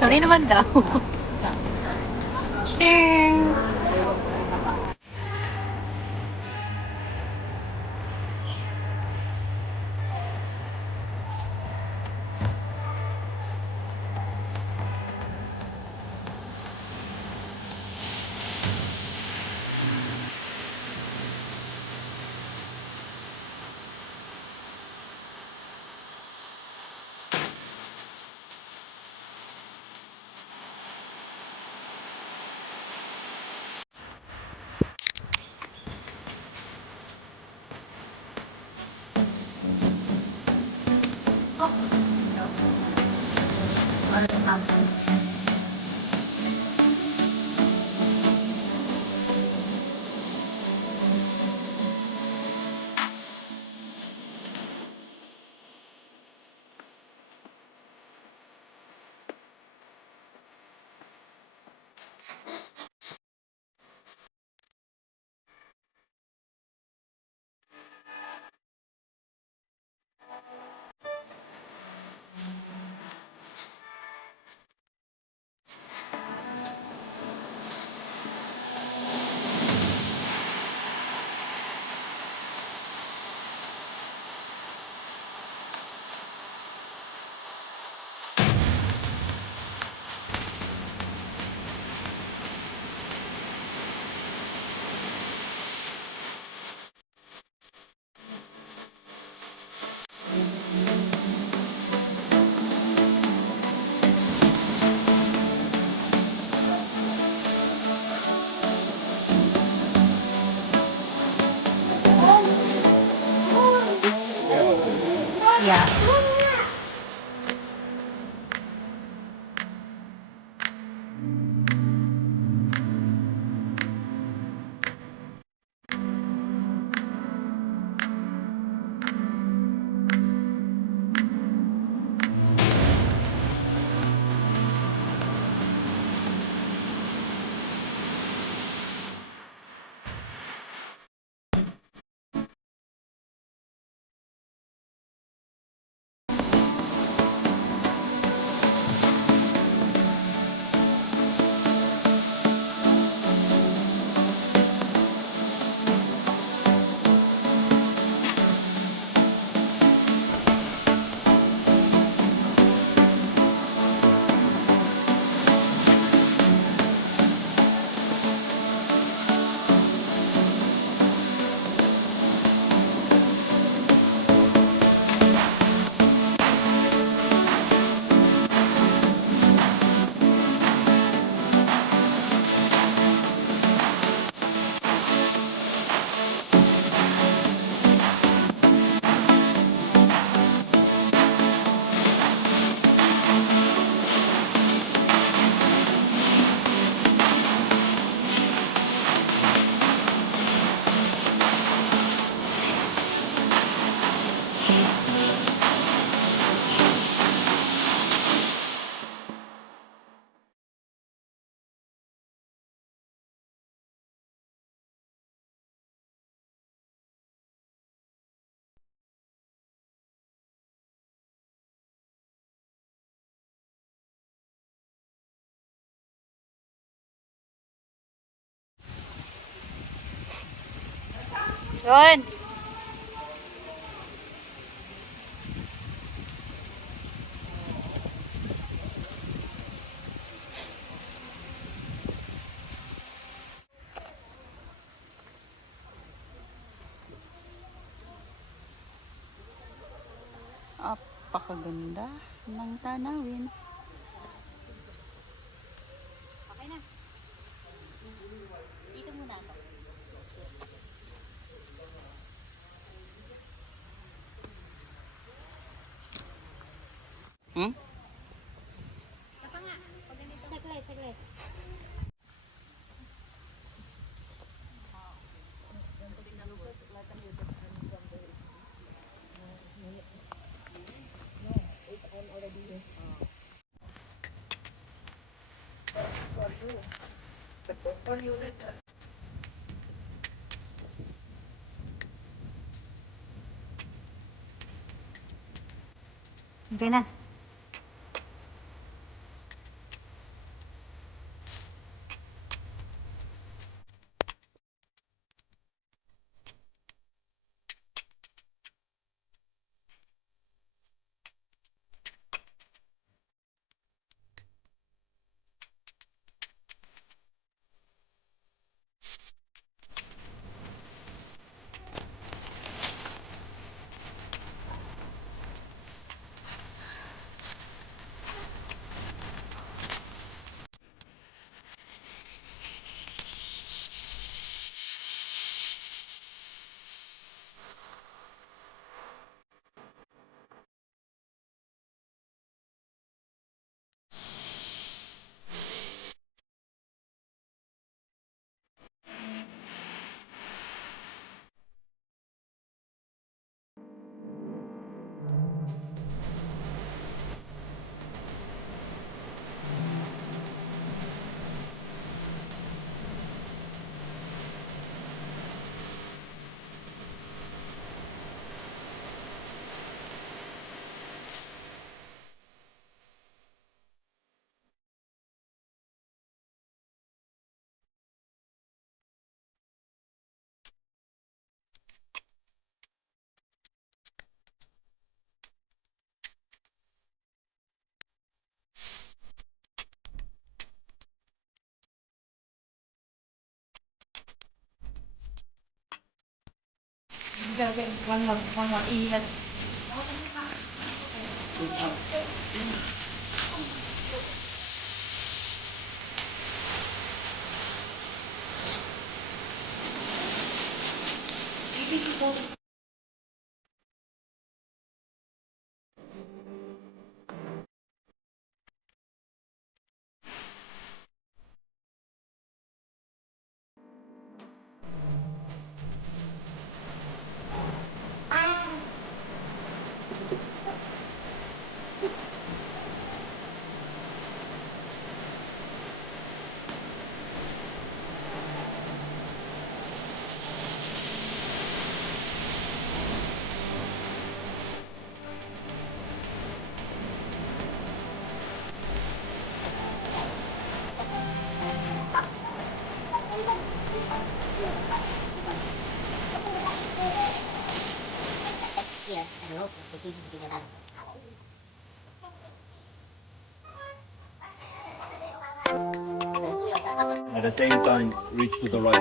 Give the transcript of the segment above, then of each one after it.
Sorry naman daw. Cheers! Yeah. Yun. Apakaganda ng tanawin. Okay na. Dito muna ako. Hmm? Saka nga. Pag ganito. Saglit, saglit. Okay na. Yes, I hope they keep giving us. At the same time, reach to the right.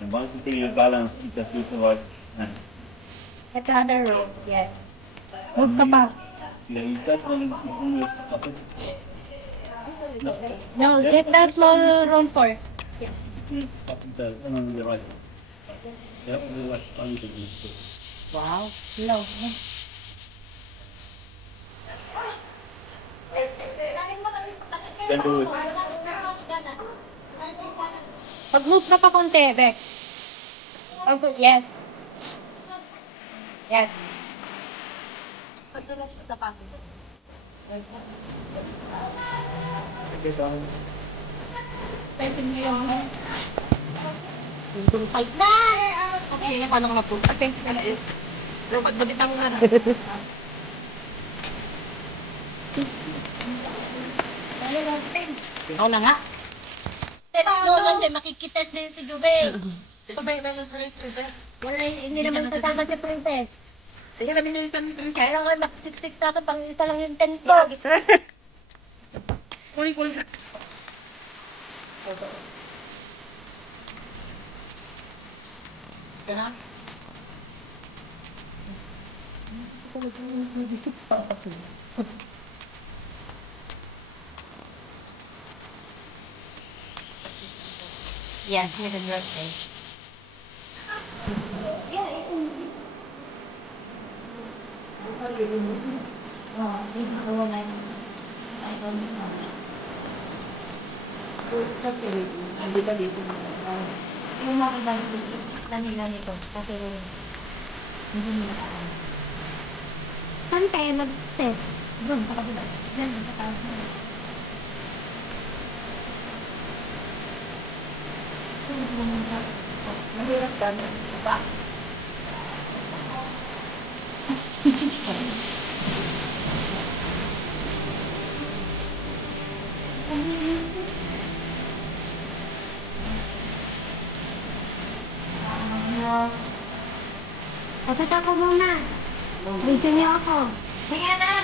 And once you feel your balance, you just use the right hand. At the other road, yes. Move ka pa. Yeah, you touch on up it. No, get that small room first. Up the right. Yep, the right. On the left. Wow, no. Then do it. Pag-move ka pa konti, Bek. Yes. Yes. Pagdulas sa pangit. Okay, so. Pwede mo yung... Fight na! Okay, paano ka magpunta? Okay, pero magbalitan mo na. Ikaw na nga. No, makikita din si Jubel. Ito ba yung sa princess? Wala, hindi naman kasama si princess. Sige, sabi nila sa princess. Kaya nga, nakasiksik sa akin, pang isa lang yung tent ko. Kuli. Kaya? Yes, happy birthday. Oh, this is the one I don't know. It's okay. Hindi ka dito. Yung mga ganito, is nila nito. Kasi hindi nila alam. Saan tayo mag-step? Doon, sa kabila. Diyan, sa taas na. Mahirap ka na. Ba? Pasat ako muna. Video niyo ako. Kaya na!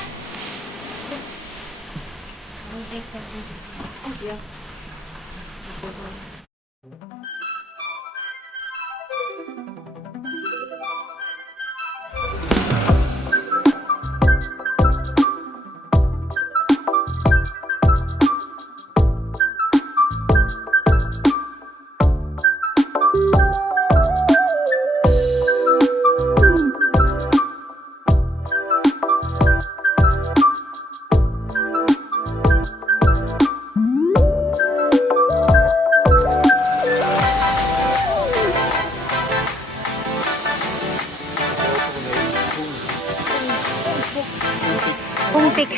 Okay.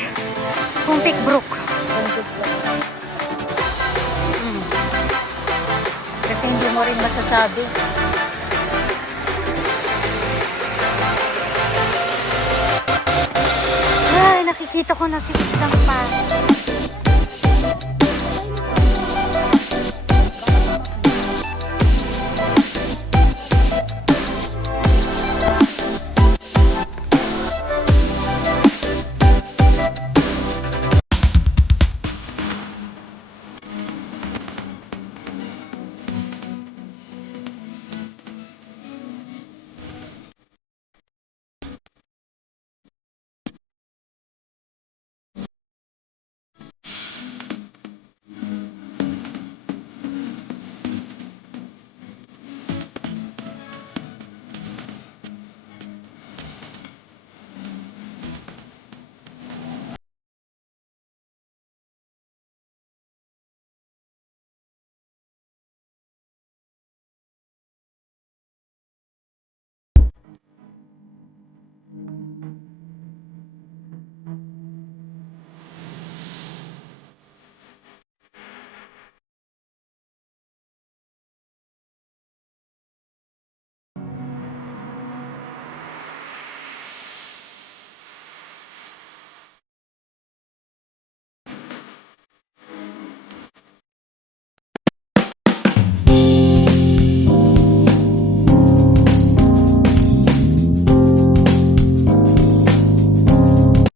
Fung Pik Brook. Kasi hindi mo rin masasabi. nakikita ko na si Isdang pa.